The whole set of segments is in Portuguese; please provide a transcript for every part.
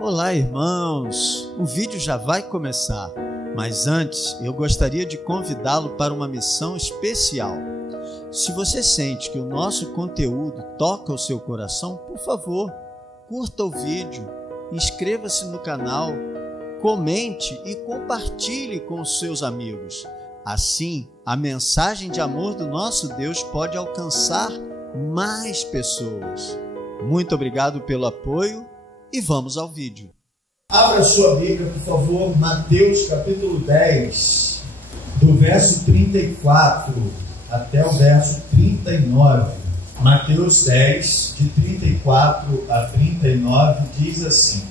Olá, irmãos! O vídeo já vai começar, mas antes eu gostaria de convidá-lo para uma missão especial. Se você sente que o nosso conteúdo toca o seu coração, por favor, curta o vídeo, inscreva-se no canal, comente e compartilhe com os seus amigos. Assim, a mensagem de amor do nosso Deus pode alcançar mais pessoas. Muito obrigado pelo apoio e vamos ao vídeo. Abra sua Bíblia, por favor, Mateus capítulo 10, do verso 34 até o verso 39. Mateus 10, de 34 a 39, diz assim: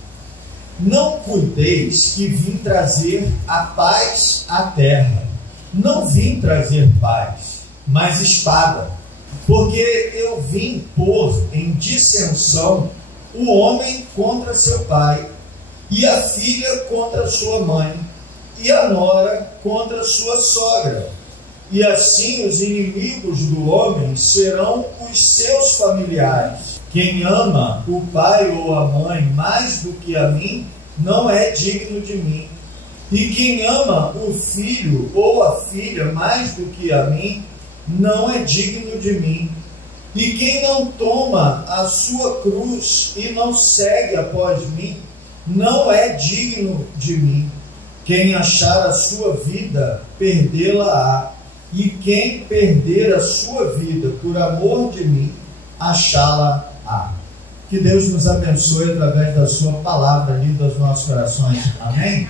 Não cuideis que vim trazer a paz à terra. Não vim trazer paz, mas espada. Porque eu vim pôr em dissensão o homem contra seu pai, e a filha contra sua mãe, e a nora contra sua sogra. E assim os inimigos do homem serão os seus familiares. Quem ama o pai ou a mãe mais do que a mim, não é digno de mim. E quem ama o filho ou a filha mais do que a mim, não é digno de mim. E quem não toma a sua cruz e não segue após mim, não é digno de mim. Quem achar a sua vida, perdê-la-á. E quem perder a sua vida por amor de mim, achá-la-á. Que Deus nos abençoe através da sua palavra lida aos nossos corações. Amém?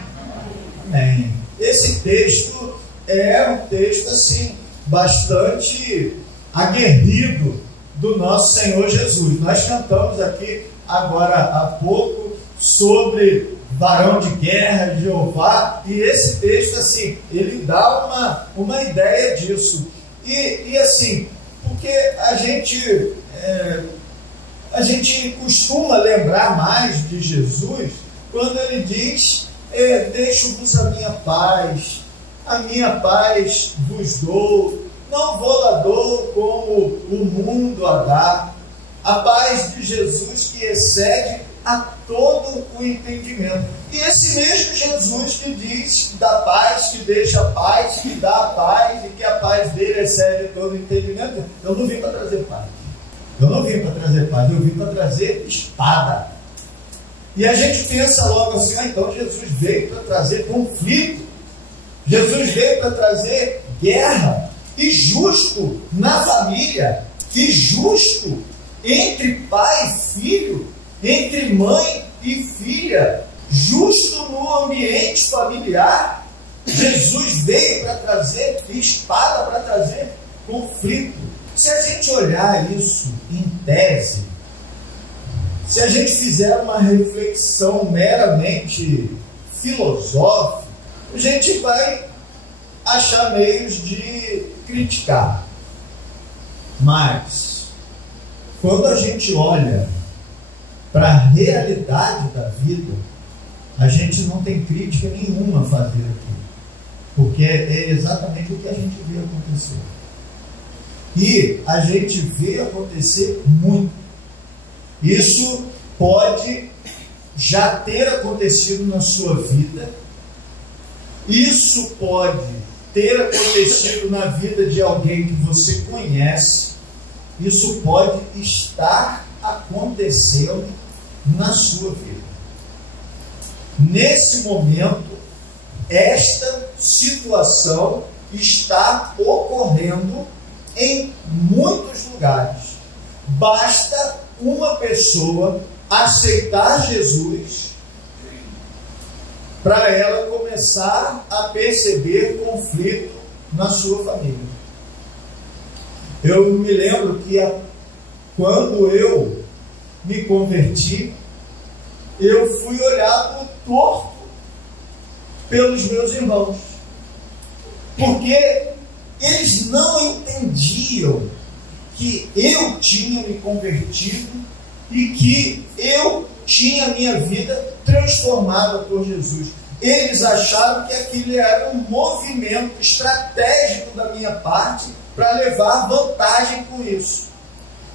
Amém. Esse texto é um texto assim, bastante aguerrido do nosso Senhor Jesus. Nós cantamos aqui agora há pouco sobre varão de guerra, Jeová, e esse texto assim, ele dá uma ideia disso. E assim, porque a gente costuma lembrar mais de Jesus quando ele diz: deixo-vos a minha paz vos dou. Não vou lá dou como o mundo a dá. A paz de Jesus que excede a todo o entendimento. E esse mesmo Jesus que diz da paz, que deixa a paz, que dá a paz, e que a paz dele excede todo o entendimento. Eu não vim para trazer paz. Eu vim para trazer espada. E a gente pensa logo assim: então Jesus veio para trazer conflito. Jesus veio para trazer guerra. E justo na família, e justo entre pai e filho, entre mãe e filha, justo no ambiente familiar. Jesus veio para trazer espada, para trazer conflito. Se a gente olhar isso em tese, se a gente fizer uma reflexão meramente filosófica, a gente vai achar meios de criticar. Mas quando a gente olha para a realidade da vida, a gente não tem crítica nenhuma a fazer aqui, porque é exatamente o que a gente vê acontecer. E a gente vê acontecer muito. Isso pode já ter acontecido na sua vida. Isso pode ter acontecido na vida de alguém que você conhece. Isso pode estar acontecendo na sua vida. Nesse momento, esta situação está ocorrendo em muitos lugares. Basta uma pessoa aceitar Jesus para ela começar a perceber conflito na sua família. Eu me lembro que quando eu me converti, eu fui olhado torto pelos meus irmãos, porque eles não entendiam que eu tinha me convertido e que eu tinha a minha vida transformada por Jesus. Eles acharam que aquilo era um movimento estratégico da minha parte para levar vantagem com isso.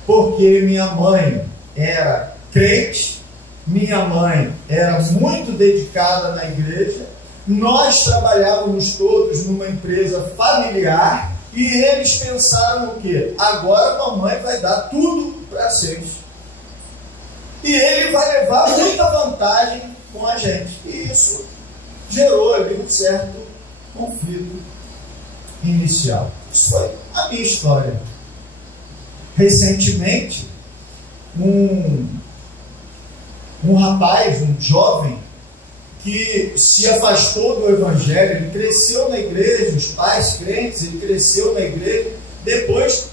Porque minha mãe era crente minha mãe era muito dedicada na igreja, nós trabalhávamos todos numa empresa familiar e eles pensaram o quê? Agora a mamãe vai dar tudo para vocês. E ele vai levar muita vantagem com a gente. E isso gerou ali um certo conflito inicial. Isso foi a minha história. Recentemente, um rapaz, um jovem, que se afastou do Evangelho, ele cresceu na igreja, os pais crentes, ele cresceu na igreja, depois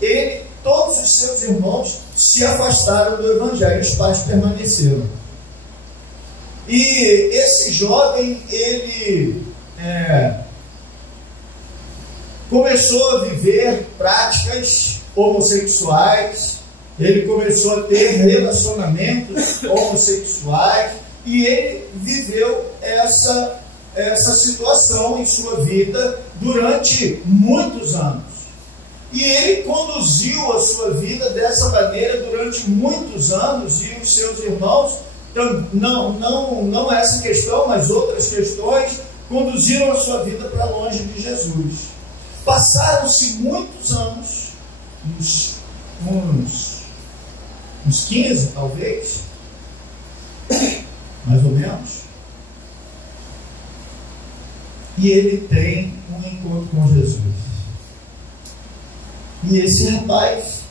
todos os seus irmãos se afastaram do Evangelho, os pais permaneceram. E esse jovem, ele começou a viver práticas homossexuais, ele começou a ter relacionamentos homossexuais, e ele viveu essa situação em sua vida durante muitos anos. E ele conduziu a sua vida dessa maneira durante muitos anos, e os seus irmãos, não essa questão, mas outras questões, conduziram a sua vida para longe de Jesus. Passaram-se muitos anos, uns 15 talvez, mais ou menos, e ele tem um encontro com Jesus. E esse rapaz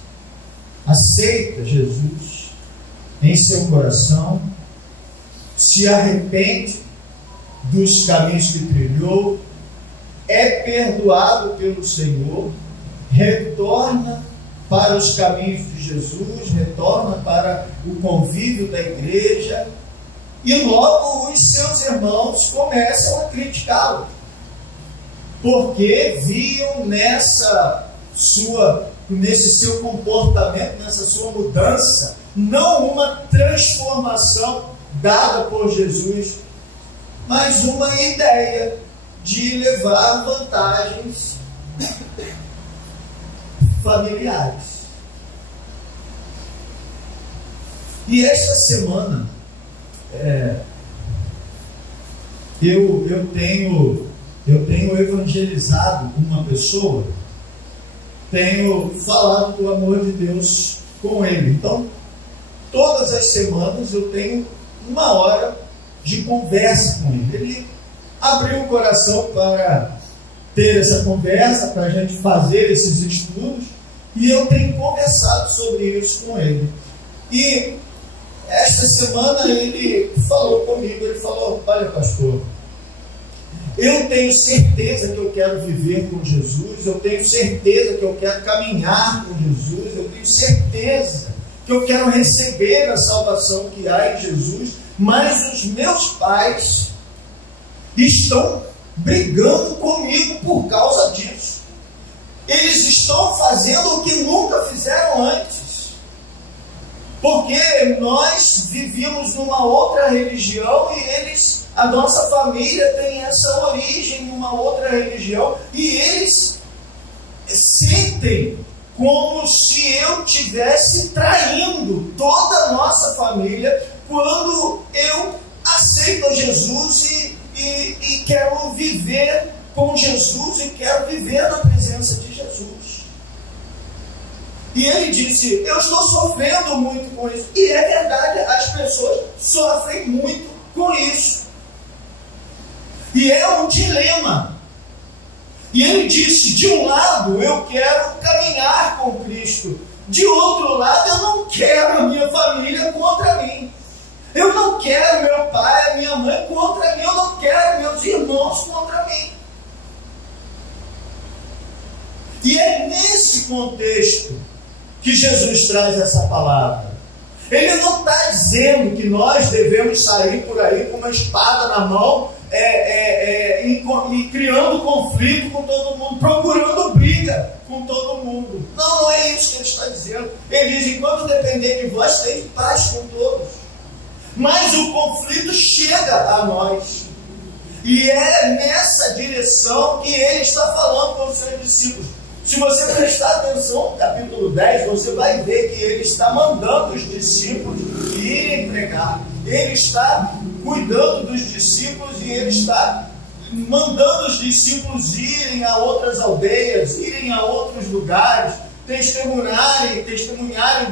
aceita Jesus em seu coração, se arrepende dos caminhos que trilhou, é perdoado pelo Senhor, retorna para os caminhos de Jesus, retorna para o convívio da igreja, e logo os seus irmãos começam a criticá-lo, porque viam nesse seu comportamento, nessa sua mudança, não uma transformação dada por Jesus, mas uma ideia de levar vantagens familiares. E esta semana eu tenho evangelizado uma pessoa, tenho falado do amor de Deus com ele. Então, todas as semanas eu tenho uma hora de conversa com ele. Ele abriu o coração para ter essa conversa, para a gente fazer esses estudos, e eu tenho conversado sobre isso com ele. E esta semana ele falou comigo, ele falou: olha, pastor, eu tenho certeza que eu quero viver com Jesus, eu tenho certeza que eu quero caminhar com Jesus, eu tenho certeza que eu quero receber a salvação que há em Jesus, mas os meus pais estão brigando comigo por causa disso. Eles estão fazendo o que nunca fizeram antes, porque nós vivíamos numa outra religião e a nossa família tem essa origem numa outra religião, e eles sentem como se eu estivesse traindo toda a nossa família quando eu aceito Jesus e quero viver com Jesus e quero viver na presença de Jesus. E ele disse: eu estou sofrendo muito com isso. E é verdade, as pessoas sofrem muito com isso. E é um dilema. E ele disse: de um lado eu quero caminhar com Cristo, de outro lado eu não quero a minha família contra mim. Eu não quero meu pai, minha mãe contra mim, eu não quero meus irmãos contra mim. E é nesse contexto que Jesus traz essa palavra. Ele não está dizendo que nós devemos sair por aí com uma espada na mão e criando conflito com todo mundo, procurando briga com todo mundo. Não, não é isso que ele está dizendo. Ele diz: enquanto depender de vós, tenha paz com todos. Mas o conflito chega a nós. E é nessa direção que ele está falando com os seus discípulos. Se você prestar atenção no capítulo 10, você vai ver que ele está mandando os discípulos irem pregar. Ele está cuidando dos discípulos e ele está mandando os discípulos irem a outras aldeias, irem a outros lugares, testemunharem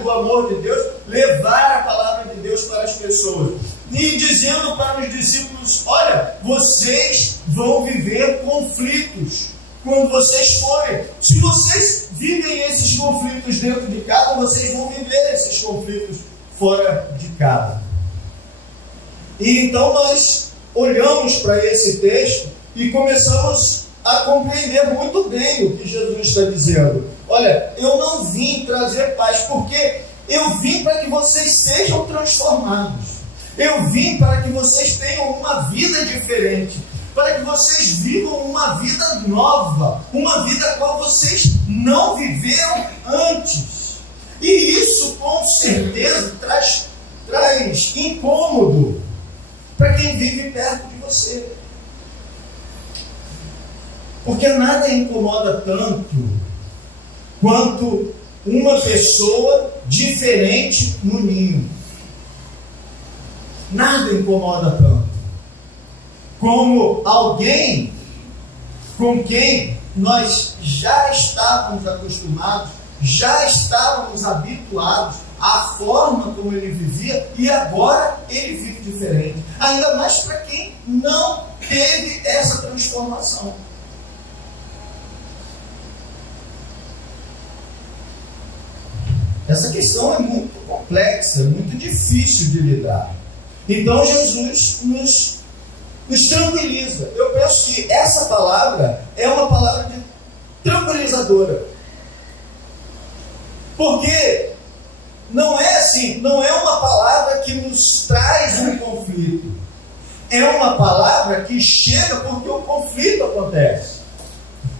do amor de Deus, levar a palavra de Deus para as pessoas. E dizendo para os discípulos: olha, vocês vão viver conflitos quando vocês forem. Se vocês vivem esses conflitos dentro de casa, vocês vão viver esses conflitos fora de casa. E então nós olhamos para esse texto e começamos a compreender muito bem o que Jesus está dizendo. Olha, eu não vim trazer paz, porque eu vim para que vocês sejam transformados. Eu vim para que vocês tenham uma vida diferente, para que vocês vivam uma vida nova, uma vida a qual vocês não viveram antes. E isso com certeza traz incômodo para quem vive perto de você. Porque nada incomoda tanto quanto uma pessoa diferente no ninho. Nada incomoda tanto como alguém com quem nós já estávamos acostumados, já estávamos habituados à forma como ele vivia, e agora ele vive diferente. Ainda mais para quem não teve essa transformação. Essa questão é muito complexa, muito difícil de lidar. Então Jesus nos tranquiliza. Eu penso que essa palavra é uma palavra tranquilizadora. Porque não é assim, não é uma palavra que nos traz um conflito. É uma palavra que chega porque o conflito acontece.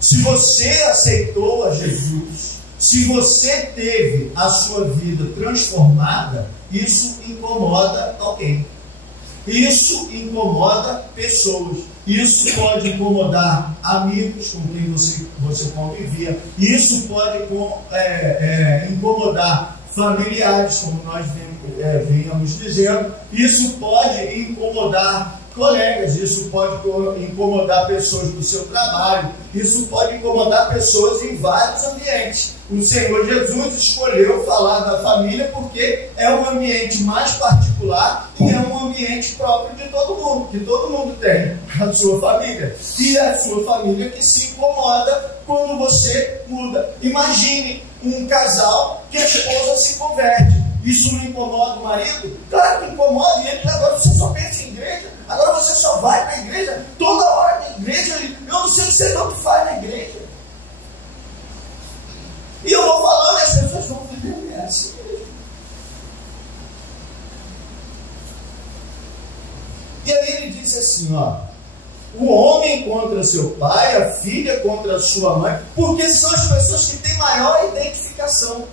Se você aceitou a Jesus, se você teve a sua vida transformada, isso incomoda alguém. Isso incomoda pessoas. Isso pode incomodar amigos com quem você convivia. Isso pode incomodar familiares, como nós vínhamos dizendo. Isso pode incomodar colegas. Isso pode incomodar pessoas do seu trabalho. Isso pode incomodar pessoas em vários ambientes. O Senhor Jesus escolheu falar da família porque é um ambiente mais particular e é um ambiente próprio de todo mundo, que todo mundo tem a sua família. E é a sua família que se incomoda quando você muda. Imagine um casal que a esposa se converte. Isso não incomoda o marido? Claro que incomoda. E ele, agora você só pensa em igreja, agora você só vai para a igreja, toda hora na igreja. Eu não sei o que você não faz na igreja. E eu vou falando e as pessoas vão entender, é assim mesmo. E aí ele disse assim, ó: o homem contra seu pai, a filha contra sua mãe, porque são as pessoas que têm maior identificação.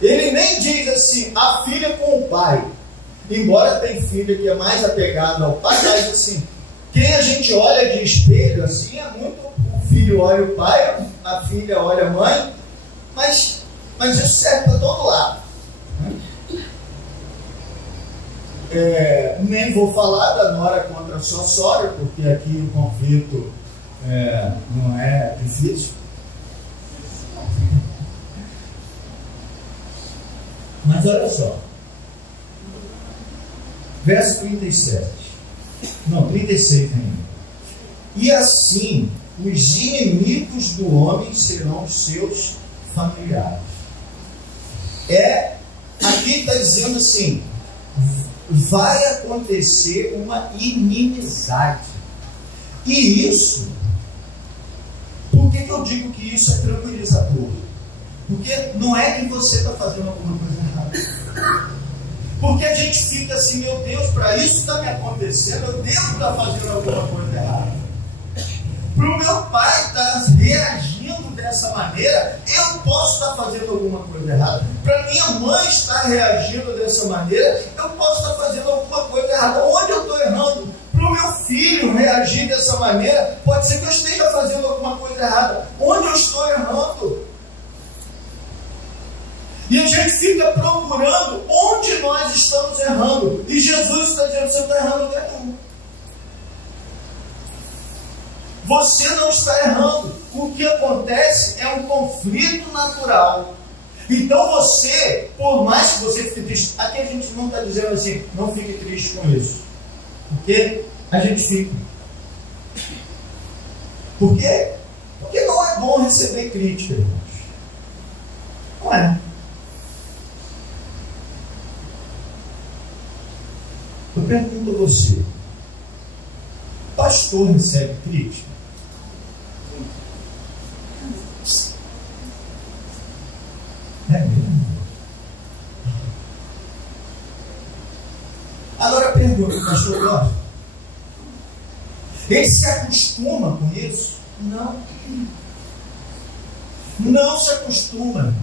Ele nem diz assim, a filha com o pai. Embora tem filha que é mais apegada ao pai, mas assim, quem a gente olha de espelho assim é muito... O filho olha o pai, a filha olha a mãe, mas isso serve para todo lado. Nem vou falar da nora contra a sua sogra, porque aqui o conflito não é difícil. Mas olha só, verso 37, não, 36 ainda. E assim os inimigos do homem serão seus familiares. Aqui está dizendo assim, vai acontecer uma inimizade. E isso, por que eu digo que isso é tranquilizador? Porque não é que você está fazendo alguma coisa errada. Porque a gente fica assim, meu Deus, para isso está me acontecendo, eu devo estar fazendo alguma coisa errada. Para o meu pai estar reagindo dessa maneira, eu posso estar fazendo alguma coisa errada. Para minha mãe estar reagindo dessa maneira, eu posso estar fazendo alguma coisa errada. Onde eu estou errando? Para o meu filho reagir dessa maneira, pode ser que eu esteja fazendo alguma coisa errada. Onde eu estou errando? E a gente fica procurando onde nós estamos errando. E Jesus está dizendo, você está errando até não. Você não está errando. O que acontece é um conflito natural. Então você, por mais que você fique triste, aqui a gente não está dizendo assim, não fique triste com isso. Porque a gente fica. Por quê? Porque não é bom receber crítica, irmãos. Não é. Eu pergunto a você, pastor recebe crítica? É mesmo? Agora pergunta, o pastor gosta? Ele se acostuma com isso? Não. Não se acostuma.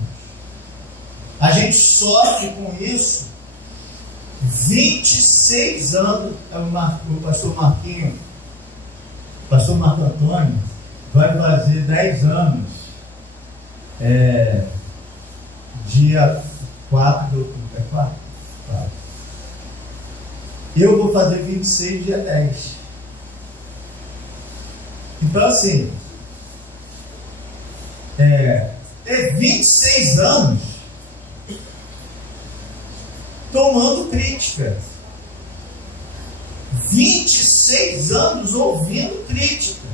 A gente sofre com isso 26 anos. O pastor Marquinho, o pastor Marco Antônio, vai fazer 10 anos. Dia 4 de outubro. É 4? 4. Eu vou fazer 26 dia 10. Então, assim, é 26 anos tomando crítica. 26 anos ouvindo crítica.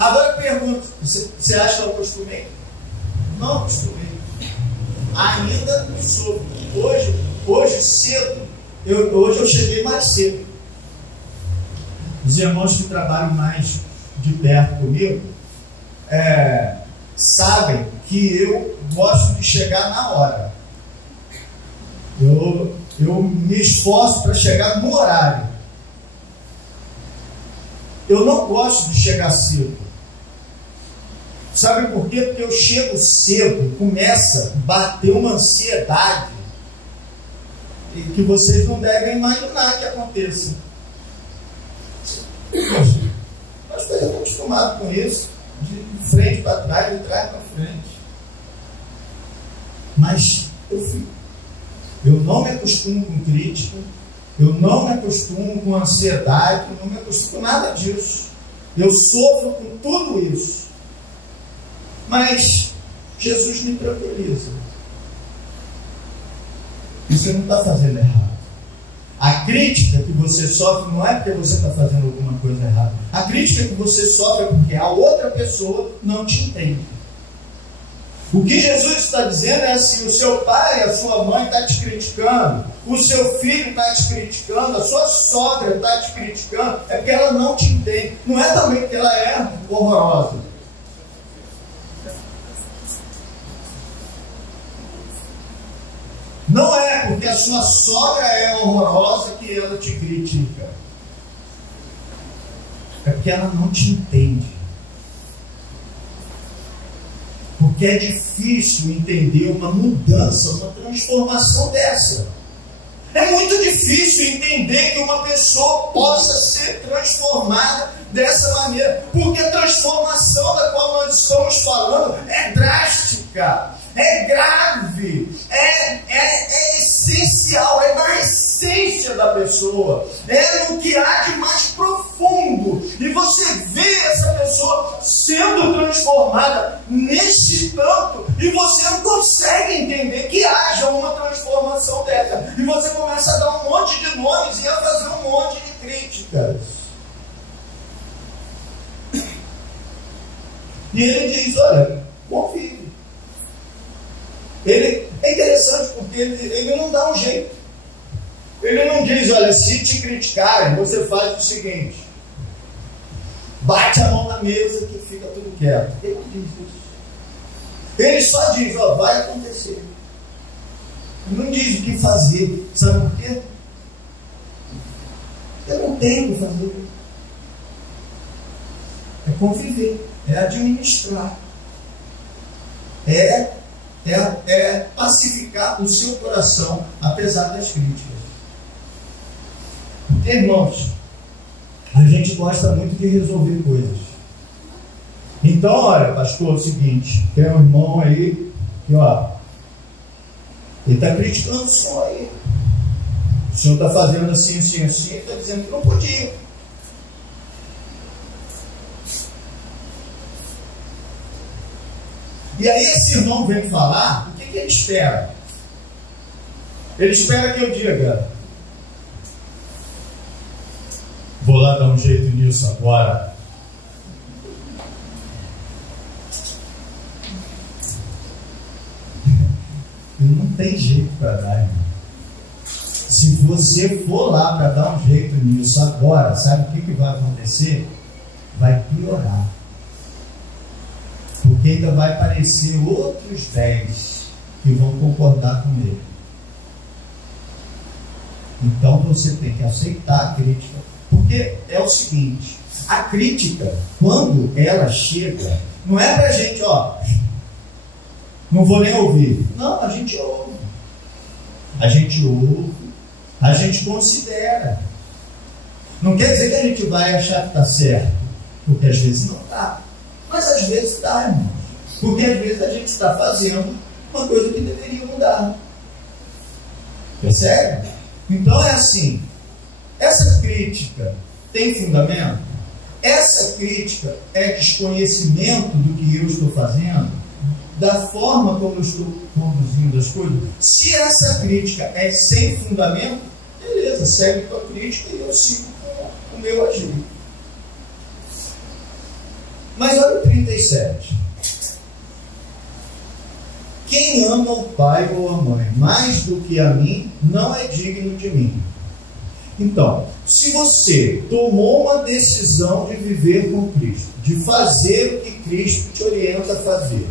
Agora eu pergunto, você acha que eu acostumei? Não acostumei. Ainda sou. Hoje cedo, hoje eu cheguei mais cedo. Os irmãos que trabalham mais de perto comigo sabem que eu gosto de chegar na hora. Eu me esforço para chegar no horário. Eu não gosto de chegar cedo. Sabe por quê? Porque eu chego cedo, começa a bater uma ansiedade que vocês não devem imaginar que aconteça. Nós estamos acostumados com isso, de frente para trás, de trás para frente. Mas eu não me acostumo com crítica, eu não me acostumo com ansiedade, eu não me acostumo com nada disso. Eu sofro com tudo isso. Mas Jesus me tranquiliza. E você não está fazendo errado. A crítica que você sofre não é porque você está fazendo alguma coisa errada. A crítica que você sofre é porque a outra pessoa não te entende. O que Jesus está dizendo é assim: o seu pai, a sua mãe está te criticando, o seu filho está te criticando, a sua sogra está te criticando, é porque ela não te entende. Não é também porque ela é horrorosa. Não é porque a sua sogra é horrorosa que ela te critica. É porque ela não te entende. Porque é difícil entender uma mudança, uma transformação dessa. É muito difícil entender que uma pessoa possa ser transformada dessa maneira. Porque a transformação da qual nós estamos falando é drástica. É grave, é essencial, é na essência da pessoa, é no que há de mais profundo. E você vê essa pessoa sendo transformada nesse tanto, e você não consegue entender que haja uma transformação dessa. E você começa a dar um monte de nomes e a fazer um monte de críticas. E ele diz: olha, confie. Ele é interessante porque ele não dá um jeito. Ele não diz: olha, se te criticarem, você faz o seguinte, bate a mão na mesa que fica tudo quieto. Ele não diz isso. Ele só diz: ó, vai acontecer. Ele não diz o que fazer. Sabe por quê? Eu não tenho o que fazer. É conviver, é administrar, é pacificar o seu coração, apesar das críticas. Porque, irmãos, a gente gosta muito de resolver coisas. Então, olha, pastor, é o seguinte: tem um irmão aí que, ó, Ele está criticando o senhor aí. O senhor está fazendo assim, assim, assim, ele está dizendo que não podia. E aí esse irmão vem falar, o que ele espera? Ele espera que eu diga: vou lá dar um jeito nisso agora. E não tem jeito para dar, irmão. Se você for lá para dar um jeito nisso agora, sabe o que vai acontecer? Vai piorar. Porque ainda vai aparecer outros 10 que vão concordar com ele. Então você tem que aceitar a crítica. Porque é o seguinte: a crítica, quando ela chega, não é para a gente, não vou nem ouvir. Não, a gente ouve. A gente ouve, a gente considera. Não quer dizer que a gente vai achar que está certo, porque às vezes não está. Mas às vezes está, irmão. Porque às vezes a gente está fazendo uma coisa que deveria mudar. Percebe? Então é assim: essa crítica tem fundamento? Essa crítica é desconhecimento do que eu estou fazendo, da forma como eu estou conduzindo as coisas? Se essa crítica é sem fundamento, beleza, segue com a crítica e eu sigo com o meu agir. Mas olha o 37. Quem ama o pai ou a mãe mais do que a mim, não é digno de mim. Então, se você tomou uma decisão de viver com Cristo, de fazer o que Cristo te orienta a fazer,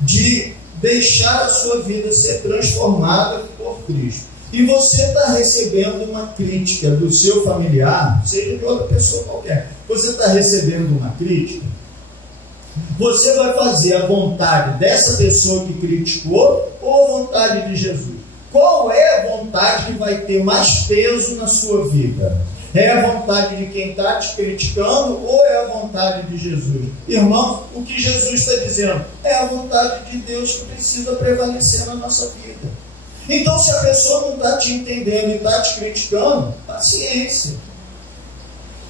de deixar a sua vida ser transformada por Cristo, e você está recebendo uma crítica do seu familiar, seja de outra pessoa qualquer, você está recebendo uma crítica, você vai fazer a vontade dessa pessoa que criticou ou a vontade de Jesus? Qual é a vontade que vai ter mais peso na sua vida? É a vontade de quem está te criticando ou é a vontade de Jesus? Irmãos, o que Jesus está dizendo é a vontade de Deus que precisa prevalecer na nossa vida. Então, se a pessoa não está te entendendo e está te criticando, paciência.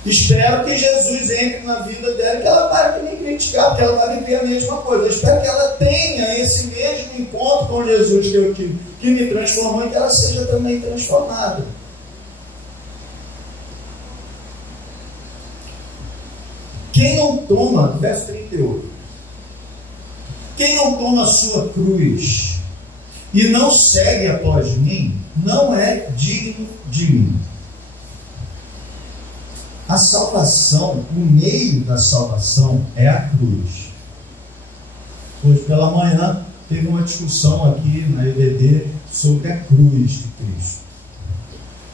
Espero que Jesus entre na vida dela e que ela pare de me criticar, porque ela vai viver a mesma coisa. Eu espero que ela tenha esse mesmo encontro com Jesus que eu tive, que me transformou, e que ela seja também transformada. Quem não toma, verso 38, quem não toma a sua cruz e não segue após mim, não é digno de mim. A salvação, o meio da salvação é a cruz. Hoje pela manhã teve uma discussão aqui na EBD sobre a cruz de Cristo,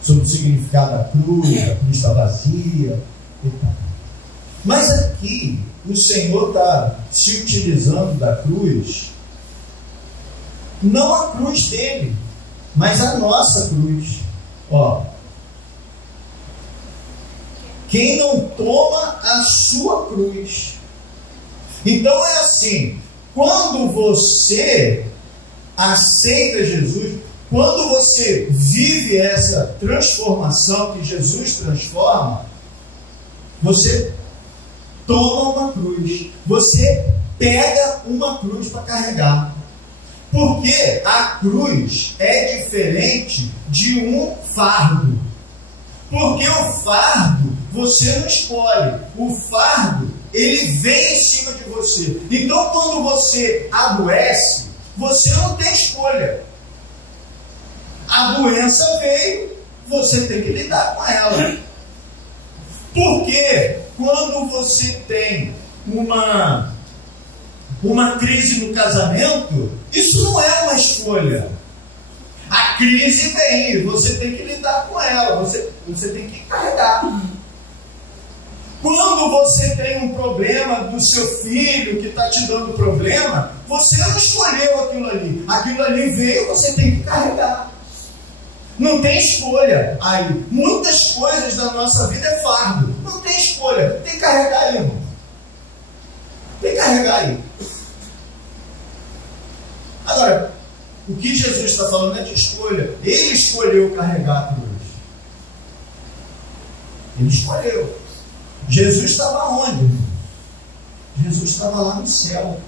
sobre o significado da cruz, a cruz está vazia e tal. Mas aqui o Senhor está se utilizando da cruz, não a cruz dele, mas a nossa cruz. Quem não toma a sua cruz. Então é assim: quando você aceita Jesus, quando você vive essa transformação que Jesus transforma, você toma uma cruz, você pega uma cruz para carregar. Porque a cruz é diferente de um fardo. Porque o fardo você não escolhe, o fardo ele vem em cima de você. Então, quando você adoece, você não tem escolha. A doença veio, você tem que lidar com ela. Porque quando você tem uma crise no casamento, isso não é uma escolha. A crise vem, você tem que lidar com ela, você tem que carregar. Quando você tem um problema do seu filho que está te dando problema, você não escolheu aquilo ali veio, você tem que carregar. Não tem escolha. Aí, muitas coisas da nossa vida é fardo, não tem escolha, tem que carregar aí, irmão. Tem que carregar aí. Agora, o que Jesus está falando é de escolha. Ele escolheu carregar a cruz. Ele escolheu. Jesus estava onde? Jesus estava lá no céu.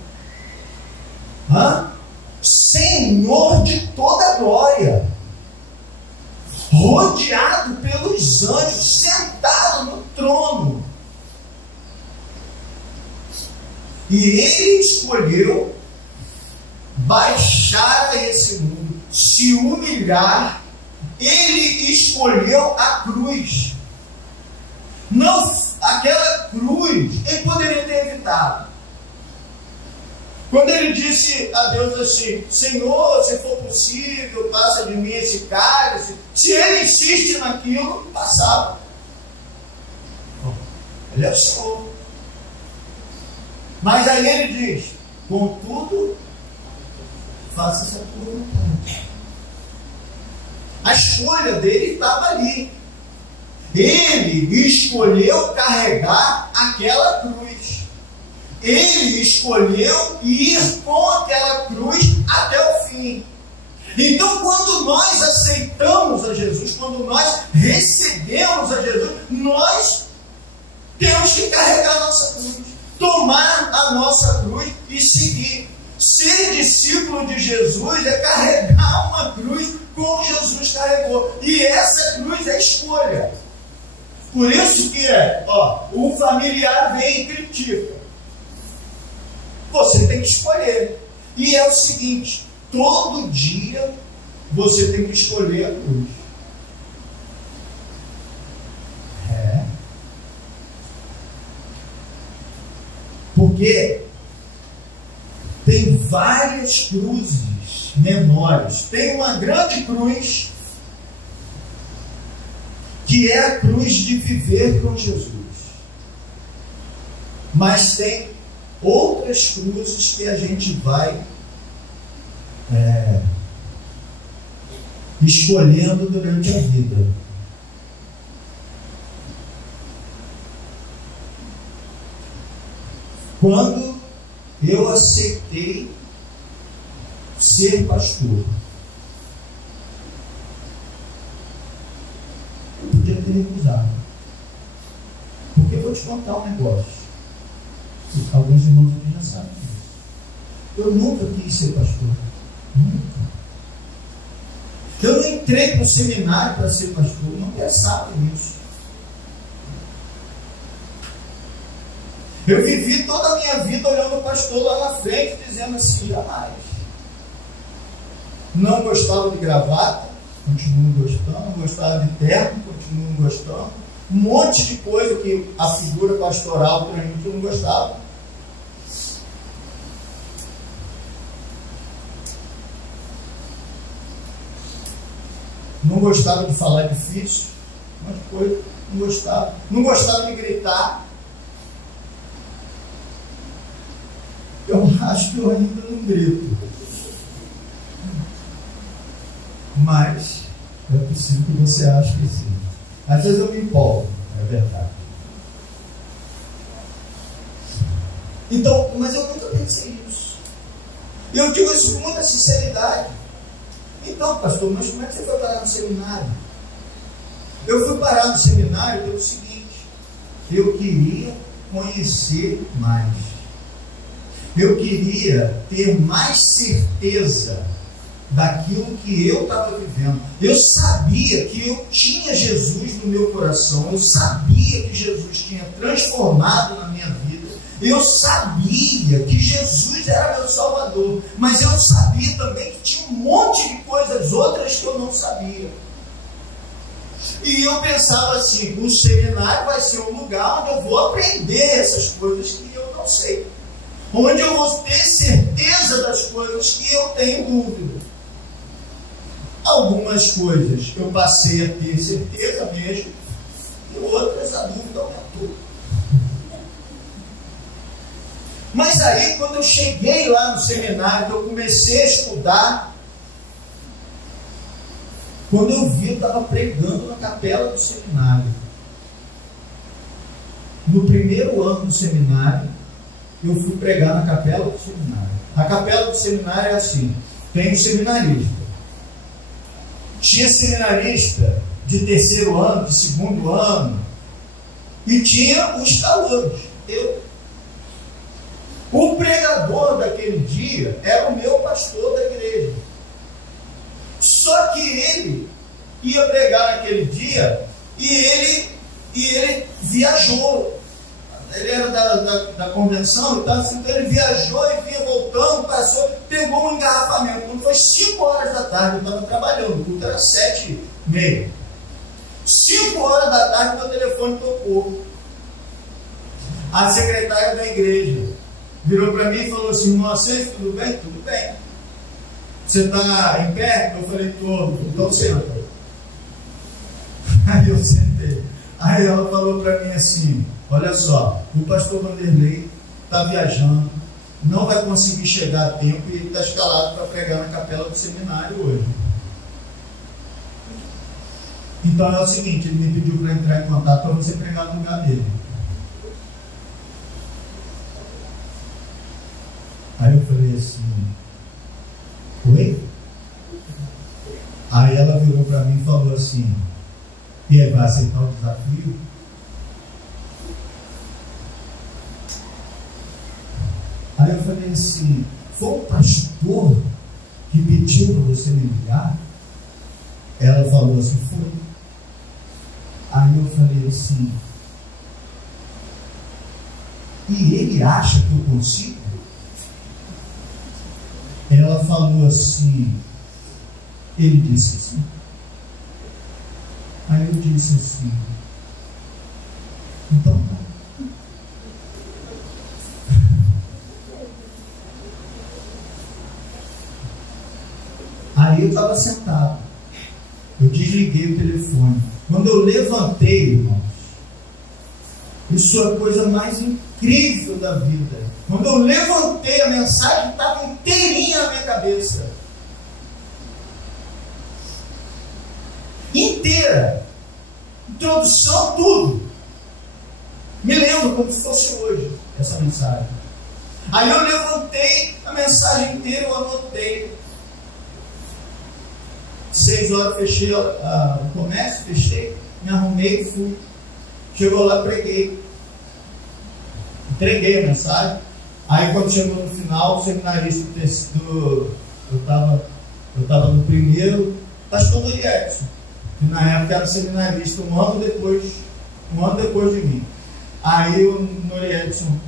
Senhor de toda a glória, rodeado pelos anjos, sentado no trono. E ele escolheu baixar a esse mundo, se humilhar. Ele escolheu a cruz. Não, aquela cruz ele poderia ter evitado. Quando ele disse a Deus assim: Senhor, se for possível, passa de mim esse cálice. Se ele insiste naquilo, passava. Ele é o Senhor. Mas aí ele diz: contudo, faça essa tua vontade. A escolha dele estava ali. Ele escolheu carregar aquela cruz. Ele escolheu ir com aquela cruz até o fim. Então, quando nós aceitamos a Jesus, quando nós recebemos a Jesus, nós temos que carregar a nossa cruz, tomar a nossa cruz e seguir. Ser discípulo de Jesus é carregar uma cruz como Jesus carregou. E essa cruz é escolha. Por isso que o familiar vem e critica. Você tem que escolher. E é o seguinte: todo dia você tem que escolher a cruz. Porque tem várias cruzes menores. Tem uma grande cruz, que é a cruz de viver com Jesus. Mas tem outras cruzes que a gente vai escolhendo durante a vida. Quando eu aceitei ser pastor, eu podia ter recusado. Porque eu vou te contar um negócio. Alguns irmãos aqui já sabem disso. Eu nunca quis ser pastor. Nunca. Eu não entrei para o seminário para ser pastor. Não pensava nisso. Eu vivi toda a minha vida olhando o pastor lá na frente, dizendo assim: jamais. Não gostava de gravata, continuo gostando. Não gostava de terno, continuo gostando. Um monte de coisa que a figura pastoral para mim eu não gostava. Não gostava de falar difícil, um monte de coisa. Não gostava. Não gostava de gritar. Eu acho que eu ainda não grito. Mas é possível que você ache que sim. Às vezes eu me empolgo, é verdade. Então, mas eu nunca pensei nisso. Eu digo isso com muita sinceridade. Então, pastor, mas como é que você foi parar no seminário? Eu fui parar no seminário pelo seguinte: eu queria conhecer mais. Eu queria ter mais certeza daquilo que eu estava vivendo. Eu sabia que eu tinha Jesus no meu coração. Eu sabia que Jesus tinha transformado na minha vida. Eu sabia que Jesus era meu Salvador. Mas eu sabia também que tinha um monte de coisas outras que eu não sabia. E eu pensava assim: o seminário vai ser um lugar onde eu vou aprender essas coisas que eu não sei. Onde eu vou ter certeza das coisas que eu tenho dúvida. Algumas coisas eu passei a ter certeza mesmo, e outras a dúvida aumentou. Mas aí, quando eu cheguei lá no seminário, eu comecei a estudar, quando eu vi, eu estava pregando na capela do seminário. No primeiro ano do seminário, eu fui pregar na capela do seminário. A capela do seminário é assim: tem um seminarista. Tinha seminarista de terceiro ano, de segundo ano, e tinha os calouros. O pregador daquele dia era o meu pastor da igreja. Só que ele ia pregar naquele dia e ele viajou. Ele era da convenção, então ele viajou e vinha voltando, passou, pegou um engarrafamento. Quando foi 5 horas da tarde, eu estava trabalhando, o culto era 7h30. 5 horas da tarde, meu telefone tocou. A secretária da igreja virou para mim e falou assim: irmão Assis, tudo bem? Tudo bem. Você está em pé? Eu falei: estou. Então senta. Aí eu sentei. Aí ela falou para mim assim: olha só, o pastor Vanderlei está viajando, não vai conseguir chegar a tempo e ele está escalado para pregar na capela do seminário hoje. Então é o seguinte, ele me pediu para entrar em contato para você pregar no lugar dele. Aí eu falei assim: oi? Aí ela virou para mim e falou assim: e aí, vai aceitar o desafio? Aí eu falei assim: foi o pastor que pediu para você me ligar? Ela falou assim: foi. Aí eu falei assim: e ele acha que eu consigo? Ela falou assim: ele disse assim. Aí eu disse assim: então tá. Aí eu estava sentado, eu desliguei o telefone. Quando eu levantei, irmãos, isso é a coisa mais incrível da vida. Quando eu levantei, a mensagem estava inteirinha na minha cabeça. Inteira. Introdução, tudo. Me lembro como se fosse hoje essa mensagem. Aí eu levantei a mensagem inteira, eu anotei. 6 horas fechei o comércio, fechei, me arrumei e fui. Chegou lá, preguei. Entreguei a mensagem. Aí quando chegou no final, o seminarista eu estava no primeiro, pastor Noriedson, que na época era seminarista um ano depois de mim. Aí o Noriedson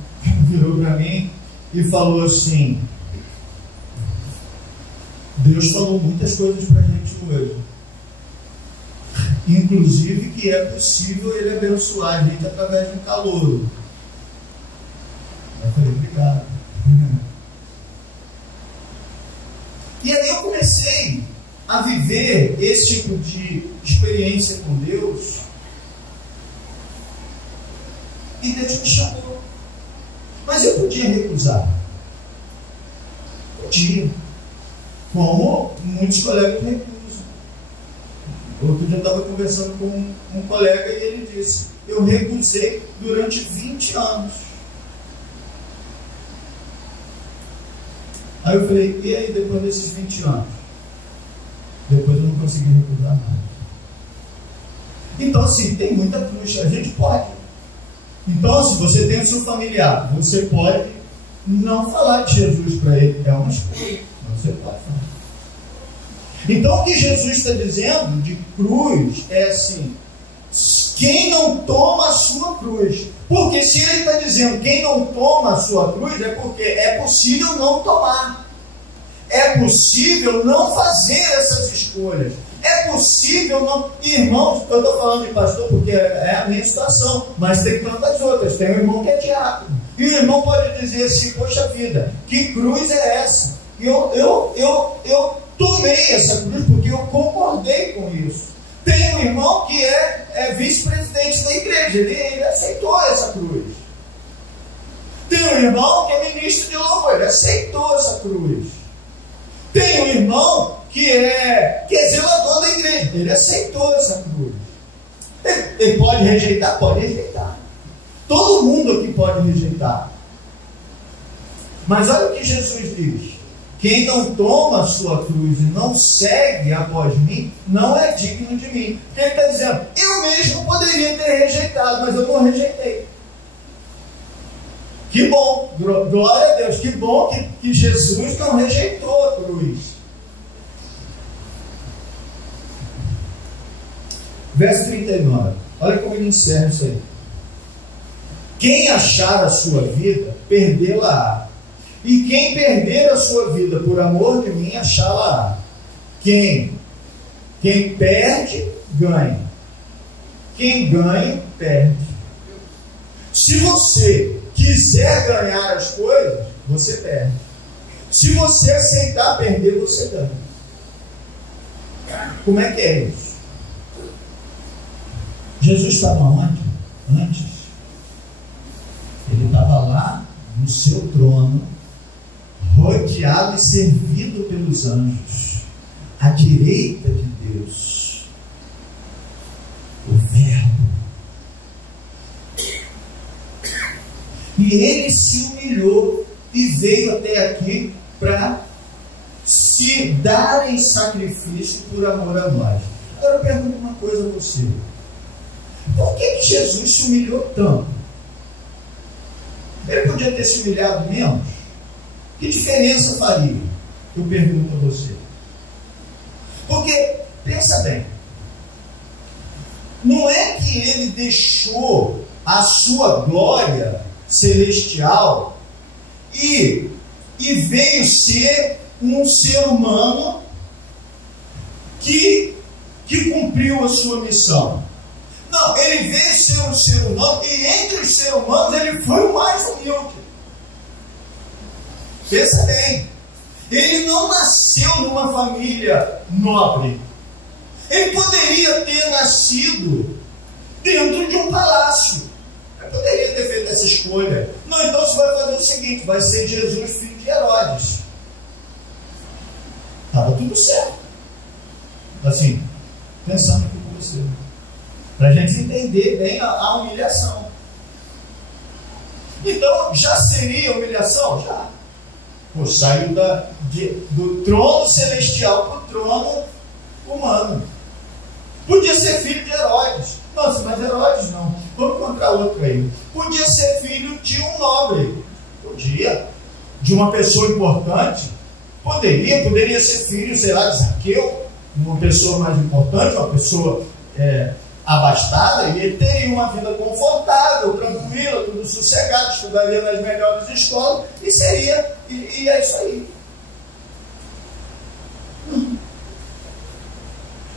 virou para mim e falou assim: Deus falou muitas coisas para a gente hoje, inclusive que é possível Ele abençoar a gente através de um calouro. Eu falei: obrigado. E aí eu comecei a viver esse tipo de experiência com Deus, e Deus me chamou. Mas eu podia recusar. Podia. Como muitos colegas recusam. Outro dia eu estava conversando com um colega e ele disse: eu recusei durante 20 anos. Aí eu falei: e aí, depois desses 20 anos? Depois eu não consegui recusar nada. Então, assim, tem muita cruz. A gente pode. Então, se você tem o seu familiar, você pode não falar de Jesus para ele. É uma escolha. Você pode falar. Então, o que Jesus está dizendo de cruz é assim: quem não toma a sua cruz. Porque se ele está dizendo quem não toma a sua cruz, é porque é possível não tomar. É possível não fazer essas escolhas. É possível não... Irmãos, eu estou falando de pastor porque é a minha situação, mas tem tantas outras. Tem um irmão que é diácono. E o irmão pode dizer assim: poxa vida, que cruz é essa? E eu tomei essa cruz porque eu concordei com isso. Tem um irmão que é vice-presidente da igreja, ele aceitou essa cruz. Tem um irmão que é ministro de louvor, ele aceitou essa cruz. Tem um irmão que é zelador da igreja, ele aceitou essa cruz. Ele pode rejeitar? Pode rejeitar. Todo mundo aqui pode rejeitar. Mas olha o que Jesus diz: Quem não toma a sua cruz e não segue após mim, não é digno de mim. Porque ele está dizendo, eu mesmo poderia ter rejeitado, mas eu não rejeitei. Que bom, glória a Deus, que bom que Jesus não rejeitou a cruz. Verso 39, olha como ele encerra isso aí. Quem achar a sua vida, perdê-la-á. E quem perder a sua vida por amor de mim, achá-la-á. Quem perde, ganha. Quem ganha, perde. Se você quiser ganhar as coisas, você perde. Se você aceitar perder, você ganha. Como é que é isso? Jesus estava onde? Antes. Ele estava lá no seu trono, rodeado e servido pelos anjos, à direita de Deus, o Verbo. E ele se humilhou e veio até aqui para se dar em sacrifício por amor a nós. Agora eu pergunto uma coisa a você. Por que Jesus se humilhou tanto? Ele podia ter se humilhado menos? Que diferença faria? Eu pergunto a você. Porque, pensa bem, não é que ele deixou a sua glória celestial e veio ser um ser humano que cumpriu a sua missão. Não, ele veio ser um ser humano e entre os seres humanos ele foi o mais humilde. Pensa bem, ele não nasceu numa família nobre. Ele poderia ter nascido dentro de um palácio. Ele poderia ter feito essa escolha. Não, então você vai fazer o seguinte, vai ser Jesus, filho de Herodes. Estava tudo certo. Assim, pensando aqui com você. Para a gente entender bem a humilhação. Então, já seria humilhação? Já. Pô, saiu do trono celestial para o trono humano. Podia ser filho de Herodes. Nossa, mas Herodes não. Vamos encontrar outro aí. Podia ser filho de um nobre. Podia. De uma pessoa importante. Poderia ser filho, sei lá, de Zaqueu. Uma pessoa mais importante, uma pessoa abastada, e ele teria uma vida confortável, tranquila, tudo sossegado, estudaria nas melhores escolas, e seria, e é isso aí.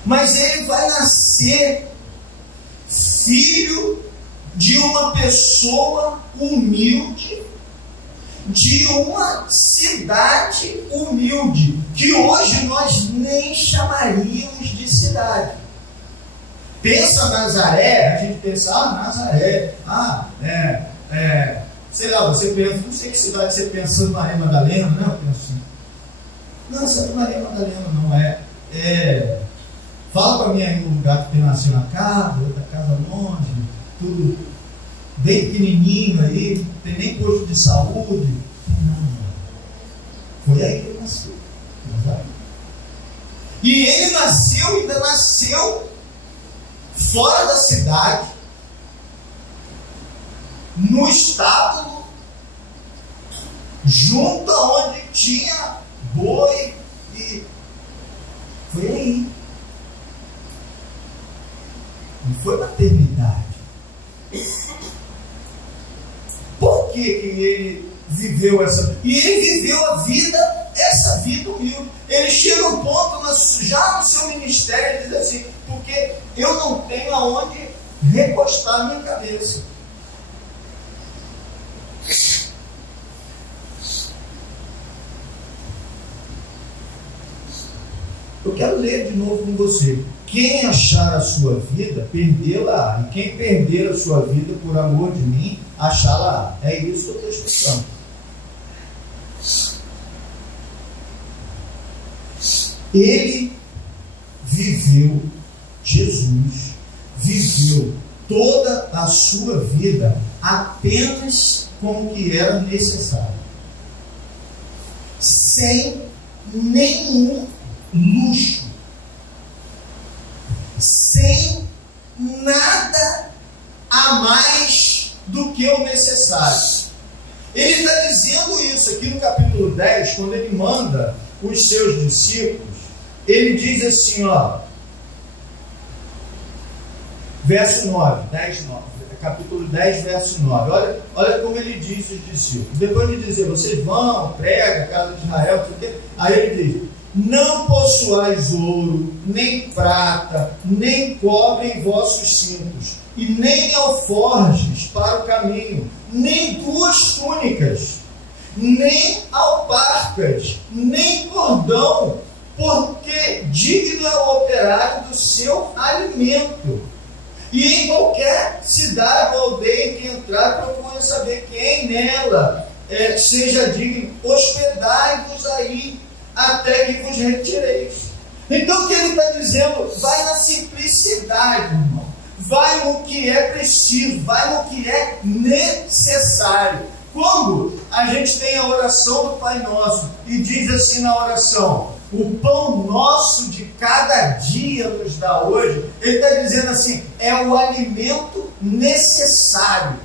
Mas ele vai nascer filho de uma pessoa humilde, de uma cidade humilde, que hoje nós nem chamaríamos de cidade. Pensa Nazaré, a gente pensa, Nazaré, sei lá, você pensa, não sei que cidade você pensa, Maria Madalena, né? Eu penso assim. Não, essa é Maria Madalena, não fala para mim aí um lugar que tem nasceu na casa, outra casa longe, tudo bem pequenininho aí, não tem nem posto de saúde. Não. Foi aí que ele nasceu. E ele nasceu, ainda nasceu fora da cidade, no estábulo, junto aonde tinha boi, e foi aí. Não foi maternidade. Por que ele viveu essa? E ele viveu essa vida humilde. Ele chega um ponto já no seu ministério e diz assim: porque eu não tenho aonde recostar minha cabeça. Eu quero ler de novo com você. Quem achar a sua vida, perdê-la-á. E quem perder a sua vida por amor de mim, achá-la-á. É isso que eu estou explicando. Ele viveu, Jesus viveu toda a sua vida apenas com o que era necessário, sem nenhum luxo, sem nada a mais do que o necessário. Ele está dizendo isso aqui no capítulo 10, quando ele manda os seus discípulos. Ele diz assim, ó, verso 9, capítulo 10, verso 9. Olha como ele diz aos discípulos. Depois de dizer, vocês vão, prega, casa de Israel, aí ele diz, não possuais ouro, nem prata, nem cobre em vossos cintos, e nem alforjes para o caminho, nem duas túnicas, nem alparcas, nem cordão, porque digno é o operário do seu alimento. E em qualquer cidade ou aldeia em que entrar, procure saber quem nela seja digno. Hospedai-vos aí, até que vos retireis. Então o que ele está dizendo? Vai na simplicidade, irmão. Vai no que é preciso, vai no que é necessário. Quando a gente tem a oração do Pai Nosso e diz assim na oração, o pão nosso de cada dia nos dá hoje, ele está dizendo assim, é o alimento necessário.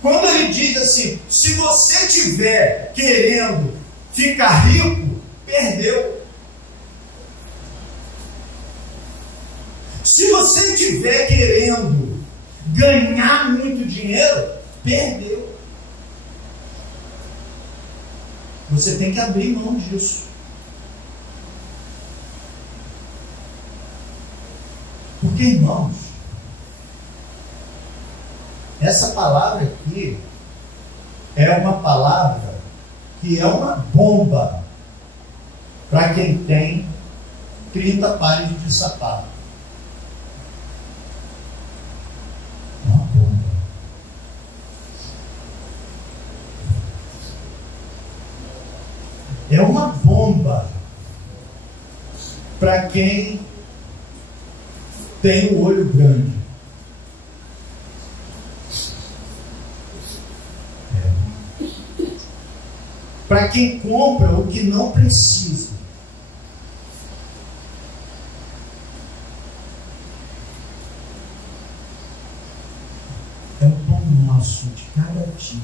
Quando ele diz assim, se você estiver querendo ficar rico, perdeu. Se você estiver querendo ganhar muito dinheiro, perdeu. Você tem que abrir mão disso. Porque, irmãos, essa palavra aqui é uma palavra que é uma bomba para quem tem 30 pares de sapato. Uma bomba. É uma bomba para quem tem o olho grande. Para quem compra o que não precisa. É o pão nosso de cada dia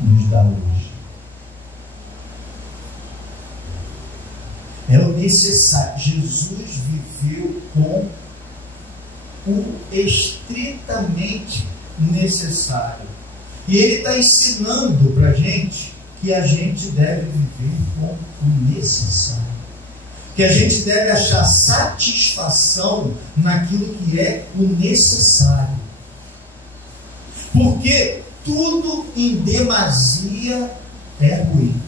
nos dá hoje. É o necessário. Jesus viveu com o estritamente necessário. E ele está ensinando para a gente que a gente deve viver com o necessário. Que a gente deve achar satisfação naquilo que é o necessário. Porque tudo em demasia é ruim.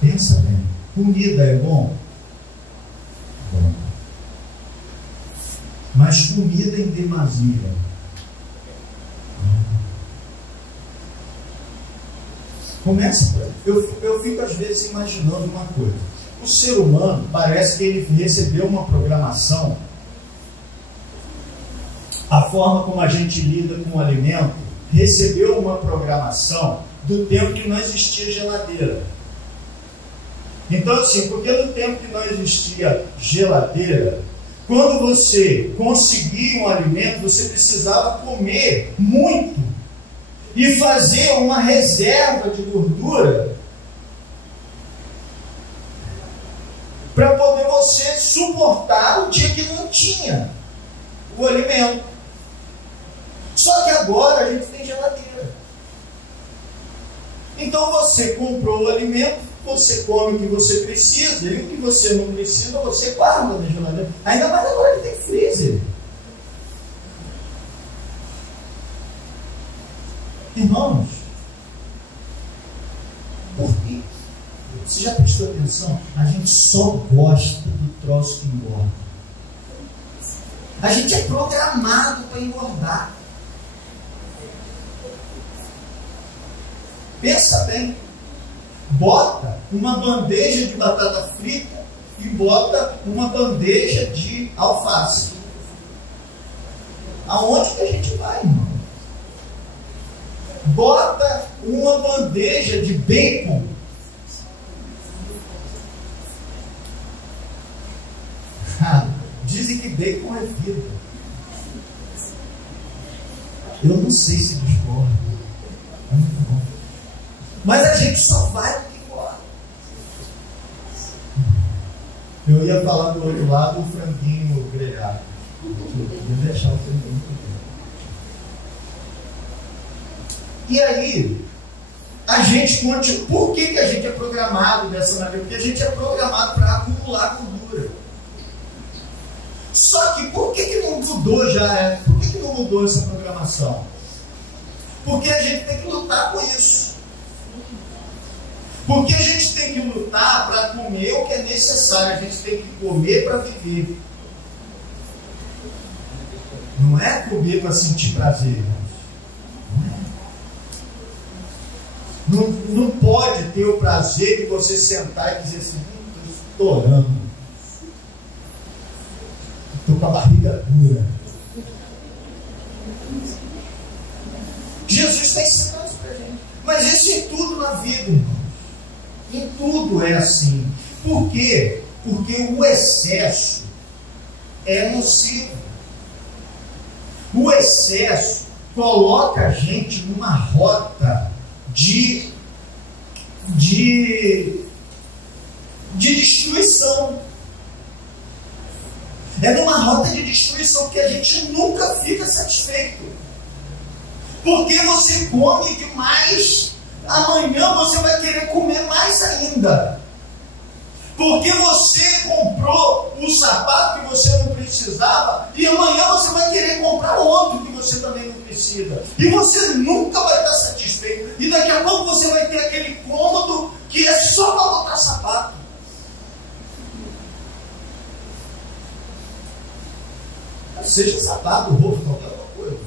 Pensa bem. Comida é bom? Bom. Mas comida em demasia. Eu fico às vezes imaginando uma coisa. O ser humano parece que ele recebeu uma programação. A forma como a gente lida com o alimento recebeu uma programação do tempo que não existia geladeira. Então assim, porque no tempo que não existia geladeira, quando você conseguia um alimento, você precisava comer muito e fazer uma reserva de gordura para poder você suportar o dia que não tinha o alimento. Só que agora a gente tem geladeira. Então você comprou o alimento, você come o que você precisa, e o que você não precisa, você guarda na geladeira. Ainda mais agora que tem freezer. Irmãos, por quê? Você já prestou atenção? A gente só gosta do troço que engorda. A gente é programado para engordar. Pensa bem. Bota uma bandeja de batata frita e bota uma bandeja de alface. Aonde que a gente vai, irmão? Bota uma bandeja de bacon Dizem que bacon é vida. Eu não sei se discordo. É muito bom. Mas a gente só vai do que gosta. Eu ia falar do outro lado o franguinho grelhado. Eu ia deixar o franguinho grelhado. E aí, a gente continua. Por que a gente é programado dessa maneira? Porque a gente é programado para acumular gordura. Só que por que não mudou já? Por que não mudou essa programação? Porque a gente tem que lutar com isso. Porque a gente tem que lutar para comer o que é necessário. A gente tem que comer para viver. Não é comer para sentir prazer. Não pode ter o prazer de você sentar e dizer assim: estou orando. Estou com a barriga dura. Jesus está ensinando isso para a gente. Mas isso em tudo na vida, irmãos. Em tudo é assim. Por quê? Porque o excesso é nocivo. O excesso coloca a gente numa rota de destruição. É numa rota de destruição que a gente nunca fica satisfeito. Porque você come demais, amanhã você vai querer comer mais ainda. Porque você comprou um sapato que você não precisava e amanhã você vai querer comprar outro que você também não precisa. E você nunca vai estar satisfeito. E daqui a pouco você vai ter aquele cômodo que é só para botar sapato. Seja sapato, roupa, qualquer coisa.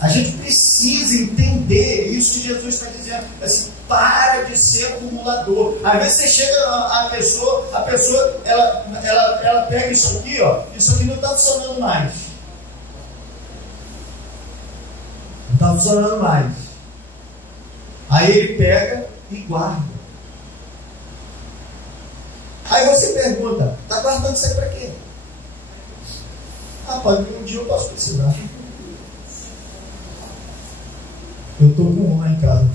A gente precisa entender isso que Jesus está dizendo. Assim, para de ser acumulador. Às vezes você chega a pessoa ela pega isso aqui, ó. Isso aqui não está funcionando mais. Não está funcionando mais. Aí ele pega e guarda. Aí você pergunta: está guardando isso aí para quê? Ah, pai, um dia eu posso precisar. Eu estou com um lá em casa.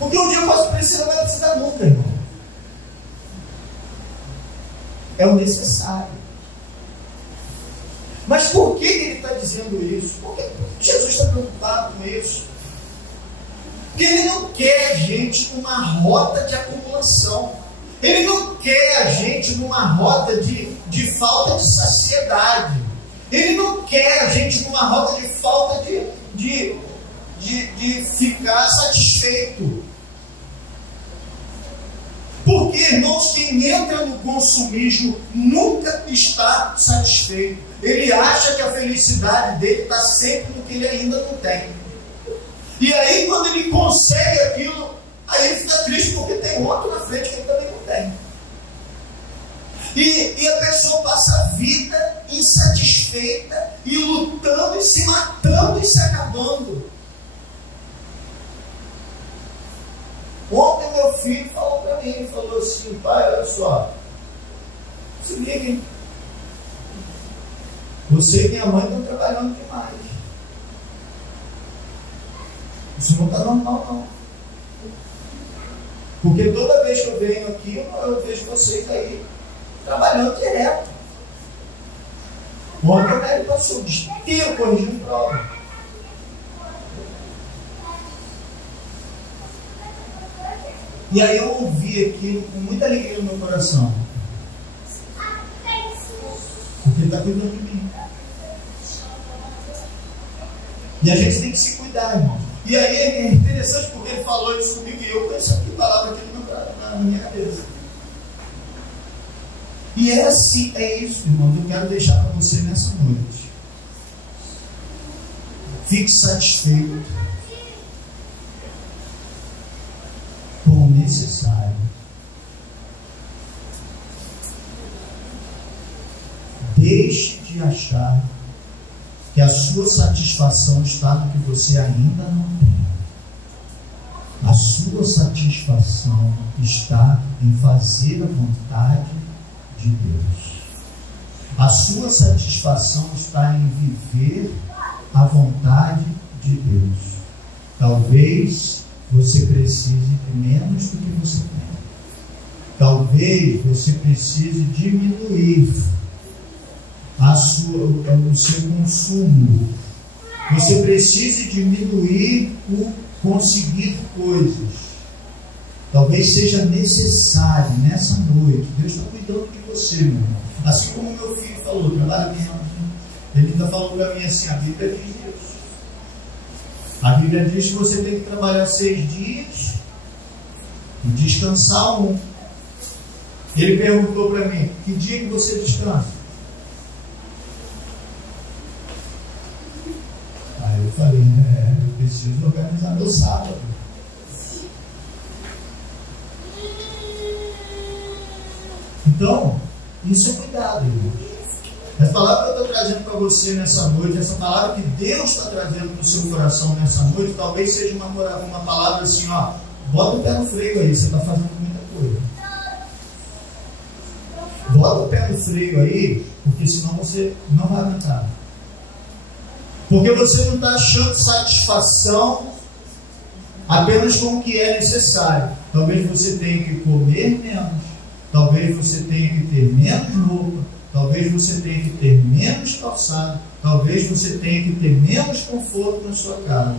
Porque um dia eu posso precisar, não vai precisar nunca, irmão. É o necessário. Mas por que ele está dizendo isso? Por que Jesus está preocupado com isso? Porque ele não quer a gente numa rota de acumulação. Ele não quer a gente numa rota de falta de saciedade. Ele não quer a gente numa rota de falta de ficar satisfeito. Porque, irmãos, quem entra no consumismo nunca está satisfeito. Ele acha que a felicidade dele está sempre no que ele ainda não tem. E aí, quando ele consegue aquilo, aí ele fica triste porque tem outro na frente que ele também não tem. E a pessoa passa a vida insatisfeita e lutando e se matando e se acabando. Ontem meu filho falou para mim, ele falou assim: pai, olha só, se liguem, você e minha mãe estão trabalhando demais. Isso não está normal, não. Porque toda vez que eu venho aqui, eu vejo vocês aí trabalhando direto. Ontem o médico passou o dia inteiro corrigindo prova. E aí eu ouvi aquilo com muita alegria no meu coração. Porque ele está cuidando de mim. E a gente tem que se cuidar, irmão. E aí é interessante porque ele falou isso comigo e eu penso que palavra aqui na minha cabeça. E é assim, é isso, irmão, que eu quero deixar para você nessa noite. Fique satisfeito com o necessário. Deixe de achar que a sua satisfação está no que você ainda não tem. A sua satisfação está em fazer a vontade de Deus. A sua satisfação está em viver a vontade de Deus. Talvez você precise de menos do que você tem. Talvez você precise diminuir o seu consumo. Você precise diminuir o conseguir coisas. Talvez seja necessário nessa noite. Deus está cuidando de você, meu irmão. Assim como meu filho falou, trabalha menos. Ele ainda falou para mim assim: a Bíblia diz isso. A Bíblia diz que você tem que trabalhar 6 dias e descansar 1. Ele perguntou para mim: que dia que você descansa? Aí eu falei: eu preciso organizar meu sábado. Então, isso é cuidado, irmãos. Essa palavra que eu estou trazendo para você nessa noite, essa palavra que Deus está trazendo no seu coração nessa noite, talvez seja uma palavra assim, ó, bota o pé no freio aí, você está fazendo muita coisa. Bota o pé no freio aí, porque senão você não vai aguentar. Porque você não está achando satisfação apenas com o que é necessário. Talvez você tenha que comer menos, talvez você tenha que ter menos roupa, talvez você tenha que ter menos calçado, talvez você tenha que ter menos conforto na sua casa.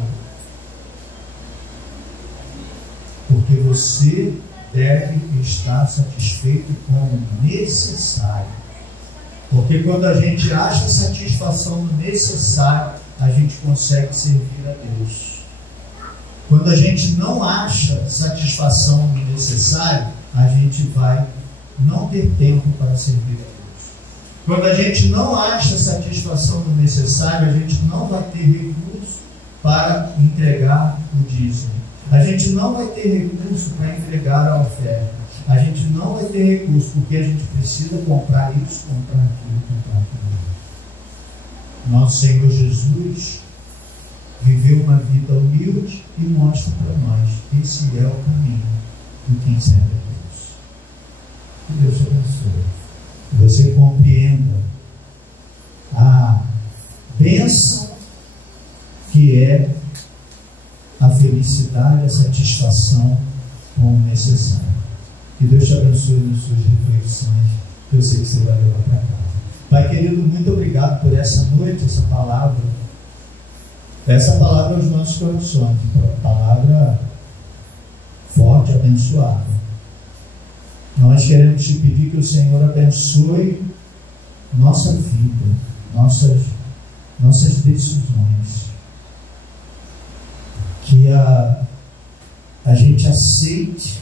Porque você deve estar satisfeito com o necessário. Porque quando a gente acha satisfação no necessário, a gente consegue servir a Deus. Quando a gente não acha satisfação no necessário, a gente vai não ter tempo para servir a Deus. Quando a gente não acha satisfação no necessário, a gente não vai ter recurso para entregar o dízimo. A gente não vai ter recurso para entregar a oferta. A gente não vai ter recurso porque a gente precisa comprar isso, comprar aquilo, comprar aquilo. Nosso Senhor Jesus viveu uma vida humilde e mostra para nós que esse é o caminho de quem serve a Deus. Que Deus te abençoe. Que você compreenda a bênção que é a felicidade, a satisfação com o necessário. Que Deus te abençoe nas suas reflexões, que eu sei que você vai levar para casa. Pai querido, muito obrigado por essa noite, essa palavra aos nossos corações, uma palavra forte, abençoada. Nós queremos te pedir que o Senhor abençoe nossa vida, nossas decisões, que a gente aceite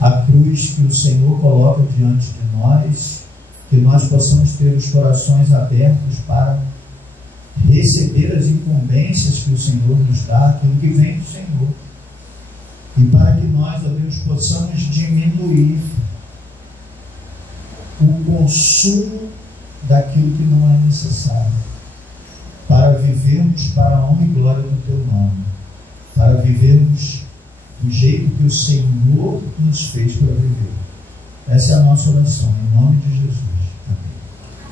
a cruz que o Senhor coloca diante de nós, que nós possamos ter os corações abertos para receber as incumbências que o Senhor nos dá, aquilo que vem do Senhor, e para que nós, ó Deus, possamos diminuir o consumo daquilo que não é necessário, para vivermos para a honra e glória do Teu nome, para vivermos do jeito que o Senhor nos fez para viver. Essa é a nossa oração, em nome de Jesus.